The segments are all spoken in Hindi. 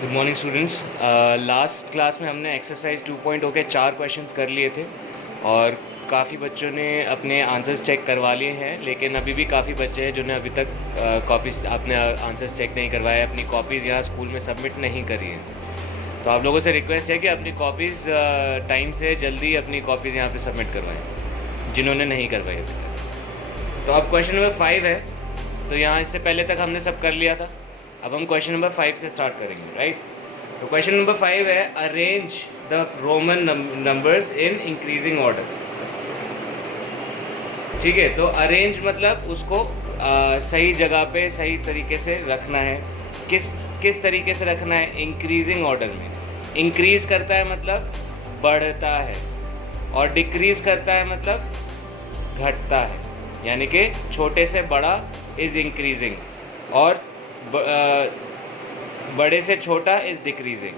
Good morning students. Last class में हमने एक्सरसाइज 2.0 के 4 क्वेश्चंस कर लिए थे और काफ़ी बच्चों ने अपने आंसर्स चेक करवा लिए हैं, लेकिन अभी भी काफ़ी बच्चे हैं जिन्होंने अभी तक कॉपीज अपने आंसर्स चेक नहीं करवाए, अपनी कॉपीज़ यहाँ स्कूल में सबमिट नहीं करी हैं। तो आप लोगों से रिक्वेस्ट है कि अपनी कॉपीज़ टाइम से जल्दी अपनी कॉपीज़ यहाँ पे सबमिट करवाएं जिन्होंने नहीं करवाई अभी तक। तो अब क्वेश्चन नंबर 5 है। तो यहाँ इससे पहले तक हमने सब कर लिया था, अब हम क्वेश्चन नंबर 5 से स्टार्ट करेंगे, राइट। तो क्वेश्चन नंबर 5 है, arrange the Roman numbers in increasing order. ठीक है, तो अरेंज मतलब उसको सही जगह पे सही तरीके से रखना है। किस तरीके से रखना है? इंक्रीजिंग ऑर्डर में। इंक्रीज करता है मतलब बढ़ता है, और डिक्रीज करता है मतलब घटता है, यानी कि छोटे से बड़ा इज इंक्रीजिंग और बड़े से छोटा इज डिक्रीजिंग।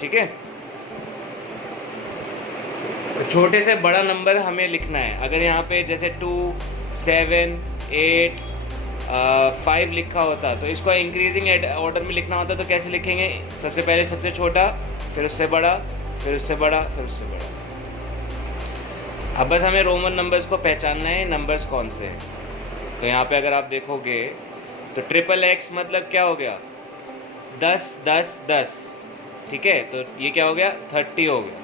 ठीक है, छोटे से बड़ा नंबर हमें लिखना है। अगर यहाँ पे जैसे 2, 7, 8, 5 लिखा होता तो इसको इंक्रीजिंग ऑर्डर में लिखना होता, तो कैसे लिखेंगे? सबसे पहले सबसे छोटा, फिर उससे बड़ा, फिर उससे बड़ा, फिर उससे बड़ा। अब बस हमें रोमन नंबर्स को पहचानना है, नंबर्स कौन से हैं। तो यहाँ पे अगर आप देखोगे तो XXX मतलब क्या हो गया? 10, 10, 10। ठीक है, तो ये क्या हो गया? 30 हो गया।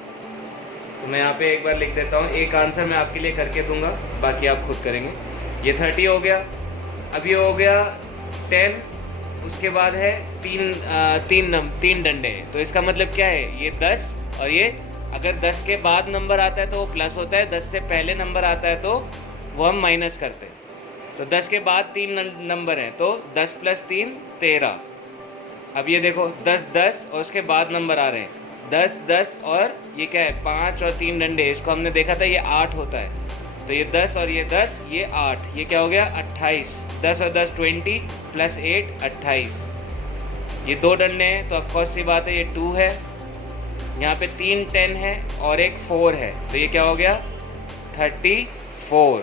तो मैं यहाँ पे एक बार लिख देता हूँ, एक आंसर मैं आपके लिए करके दूंगा, बाकी आप खुद करेंगे। ये 30 हो गया। अब ये हो गया 10, उसके बाद है तीन डंडे हैं, तो इसका मतलब क्या है? ये 10, और ये अगर 10 के बाद नंबर आता है तो वो प्लस होता है, 10 से पहले नंबर आता है तो वो हम माइनस करते हैं। तो 10 के बाद 3 नंबर हैं, तो 10 + 3 13। अब ये देखो 10, 10 और उसके बाद नंबर आ रहे हैं 10, 10 और ये क्या है? 5 और 3 डंडे। इसको हमने देखा था, ये 8 होता है। तो ये 10 और ये 10, ये 8, ये क्या हो गया? 28। 10 और 10 20 + 8 28। ये 2 डंडे हैं, तो ऑफकोर्स सी बात है ये 2 है। यहाँ पे 3 10 है और एक 4 है, तो ये क्या हो गया? 34।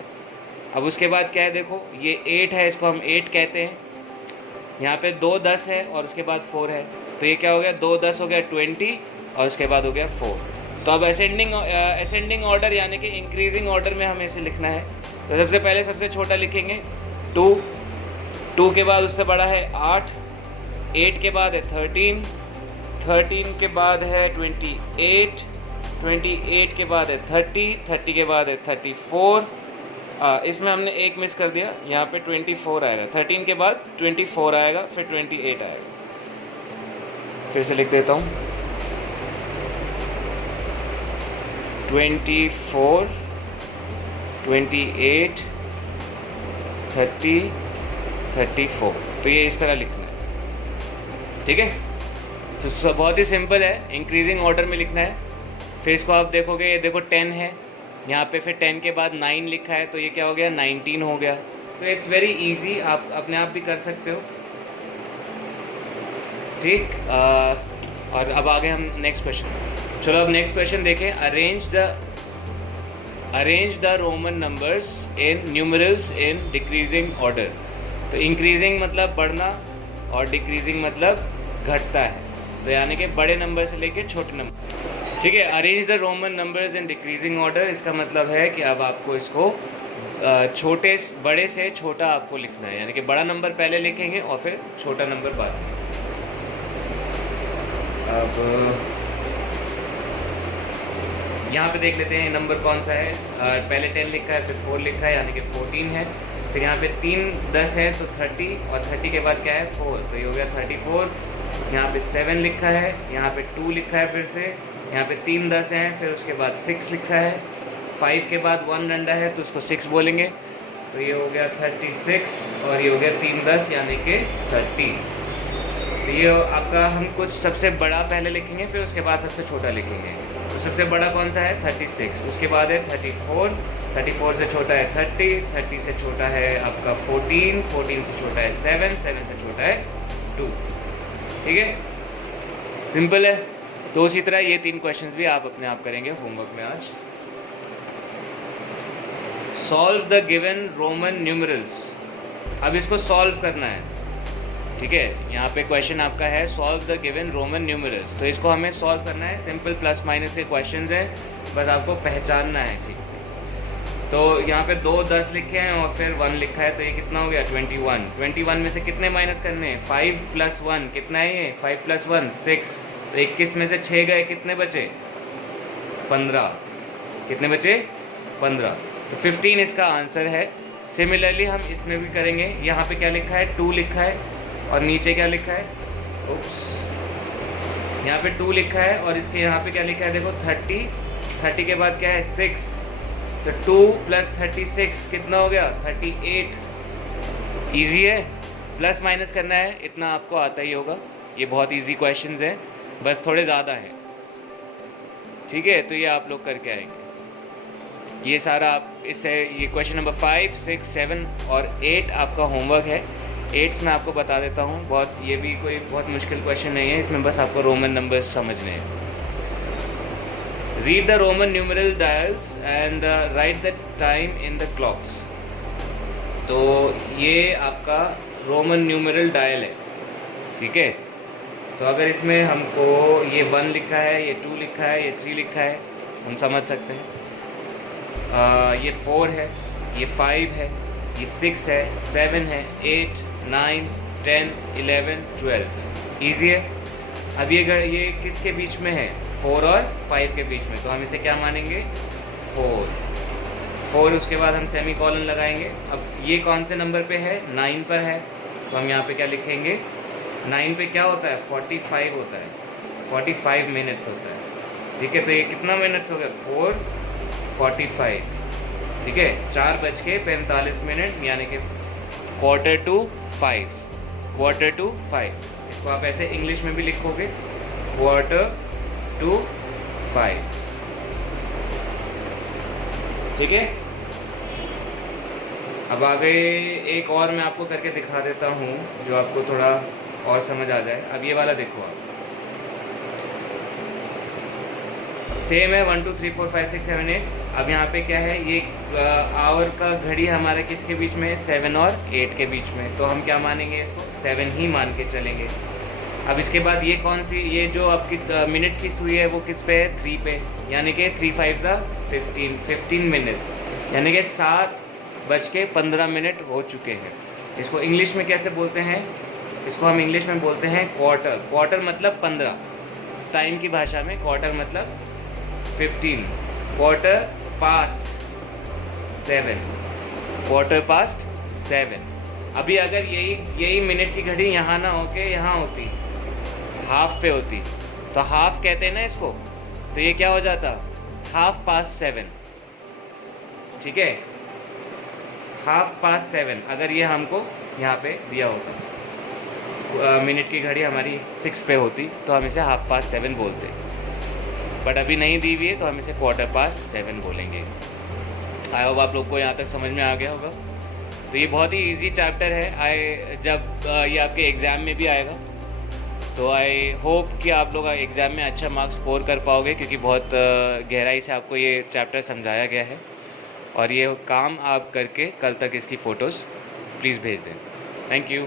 अब उसके बाद क्या है? देखो ये 8 है, इसको हम 8 कहते हैं। यहाँ पे 2 10 है और उसके बाद 4 है, तो ये क्या हो गया? 2 10 हो गया 20 और उसके बाद हो गया 4। तो अब असेंडिंग ऑर्डर यानी कि इंक्रीजिंग ऑर्डर में हमें इसे लिखना है। तो सबसे पहले सबसे छोटा लिखेंगे 2, 2 के बाद उससे बड़ा है 8, 8 के बाद है 13, 13 के बाद है 28, 28 के बाद है 30, 30 के बाद है 34। इसमें हमने एक मिस कर दिया, यहाँ पे 24 आएगा। 13 के बाद 24 आएगा, फिर 28 आएगा। फिर से लिख देता हूँ, 24, 28, 30, 34। तो ये इस तरह लिखना है। ठीक है, तो बहुत ही सिंपल है, इंक्रीजिंग ऑर्डर में लिखना है। फिर इसको आप देखोगे, ये देखो 10 है यहाँ पे, फिर 10 के बाद 9 लिखा है, तो ये क्या हो गया? 19 हो गया। तो इट्स वेरी इजी, आप अपने आप भी कर सकते हो। ठीक, और अब आगे हम नेक्स्ट क्वेश्चन। चलो अब नेक्स्ट क्वेश्चन देखें। Arrange the Roman numbers in numerals in decreasing order. तो इंक्रीजिंग मतलब बढ़ना और डिक्रीजिंग मतलब घटता है, तो यानी कि बड़े नंबर से लेके छोटे नंबर। ठीक है, arrange the Roman numbers in decreasing order, इसका मतलब है कि अब आपको इसको बड़े से छोटा आपको लिखना है, यानी कि बड़ा नंबर पहले लिखेंगे और फिर छोटा नंबर बाद में। अब यहाँ पे देख लेते हैं नंबर कौन सा है। पहले 10 लिखा है, फिर 4 लिखा है, यानी कि 14 है। फिर यहाँ पे 3 10 है तो 30, और 30 के बाद क्या है? 4, तो ये हो गया 34। यहाँ पे 7 लिखा है, यहाँ पे 2 लिखा है, फिर से यहाँ पे 3 10 हैं, फिर उसके बाद 6 लिखा है। 5 के बाद 1 डंडा है, तो उसको 6 बोलेंगे, तो ये हो गया 36, और ये हो गया 3 10 यानी कि 30। तो ये आपका, हम कुछ सबसे बड़ा पहले लिखेंगे, फिर उसके बाद सबसे छोटा लिखेंगे। तो सबसे बड़ा कौन सा है? 36, उसके बाद है 34, 34 से छोटा है 30, 30 से छोटा है आपका 14, 14 से छोटा है 7, 7 से छोटा है 2। ठीक है, सिंपल है। तो उसी तरह ये 3 क्वेश्चंस भी आप अपने आप करेंगे होमवर्क में आज। Solve the given Roman numerals. अब इसको सॉल्व करना है। ठीक है, यहाँ पे क्वेश्चन आपका है solve the given Roman numerals. तो इसको हमें सॉल्व करना है, सिंपल प्लस माइनस के क्वेश्चन हैं, बस आपको पहचानना है। ठीक है, तो यहाँ पे 2 10 लिखे हैं और फिर 1 लिखा है, तो ये कितना हो गया 21। 21 में से कितने माइनस करने हैं, 5 + 1 कितना है ये, 5 + 1 6। तो 21 में से 6 गए, कितने बचे 15, कितने बचे 15। तो 15 इसका आंसर है। सिमिलरली हम इसमें भी करेंगे। यहाँ पे क्या लिखा है, 2 लिखा है और नीचे क्या लिखा है, उप्स, यहाँ पे 2 लिखा है और इसके यहाँ पे क्या लिखा है, देखो 30 के बाद क्या है 6। तो 2 + 36 कितना हो गया 38। ईजी है, प्लस माइनस करना है, इतना आपको आता ही होगा। ये बहुत ईजी क्वेश्चंस हैं, बस थोड़े ज़्यादा हैं। ठीक है, तो ये आप लोग करके आएंगे। ये सारा आप इससे, ये क्वेश्चन नंबर 5 6 7 और 8 आपका होमवर्क है। 8 मैं आपको बता देता हूँ, बहुत, ये भी कोई बहुत मुश्किल क्वेश्चन नहीं है, इसमें बस आपको रोमन नंबर्स समझने हैं। Read the Roman numeral dials and right the time in the clocks. तो ये आपका रोमन न्यूमरल डायल है। ठीक है, तो अगर इसमें हमको ये 1 लिखा है, ये 2 लिखा है, ये 3 लिखा है, हम समझ सकते हैं। ये 4 है, ये 5 है, ये 6 है, 7 है, 8 9 10 11 12। ईजी है। अब ये किसके बीच में है, 4 और 5 के बीच में, तो हम इसे क्या मानेंगे 4। उसके बाद हम सेमी कॉलन लगाएंगे। अब ये कौन से नंबर पे है, 9 पर है, तो हम यहाँ पे क्या लिखेंगे, 9 पे क्या होता है 45 होता है, 45 मिनट्स होता है। ठीक है, तो ये कितना मिनट्स हो गया 4:45। ठीक है, 4:45, यानी कि 4:45, 4:45। इसको आप ऐसे इंग्लिश में भी लिखोगे 4:45। ठीक है, अब आगे एक और मैं आपको करके दिखा देता हूँ जो आपको थोड़ा और समझ आ जाए। अब ये वाला देखो आप, सेम है 1 2 3 4 5 6 7 8। अब यहाँ पे क्या है, ये आवर का घड़ी हमारे किसके बीच में है, 7 और 8 के बीच में, तो हम क्या मानेंगे इसको 7 ही मान के चलेंगे। अब इसके बाद ये कौन सी, ये जो आपकी मिनट्स की सुई है वो किस पे है, 3 पे, यानी कि 3 5 15 मिनट्स, यानी कि 7:15 हो चुके हैं। इसको इंग्लिश में कैसे बोलते हैं, इसको हम इंग्लिश में बोलते हैं क्वार्टर। क्वार्टर मतलब 15, टाइम की भाषा में क्वार्टर मतलब 15, 7:15। अभी अगर यही मिनट की घड़ी यहाँ ना होके यहाँ होती, हाफ पे होती, तो हाफ कहते हैं ना इसको, तो ये क्या हो जाता 7:30। ठीक है, 7:30 अगर ये हमको यहाँ पे दिया होता, मिनट की घड़ी हमारी 6 पे होती, तो हम इसे 7:30 बोलते। बट अभी नहीं दी हुई है, तो हम इसे 7:15 बोलेंगे। आई होप आप लोग को यहाँ तक समझ में आ गया होगा। तो ये बहुत ही इजी चैप्टर है। जब ये आपके एग्ज़ाम में भी आएगा, तो आई होप कि आप लोग एग्ज़ाम में अच्छा मार्क्स स्कोर कर पाओगे, क्योंकि बहुत गहराई से आपको ये चैप्टर समझाया गया है। और ये काम आप करके कल तक इसकी फ़ोटोज़ प्लीज़ भेज दें। Thank you.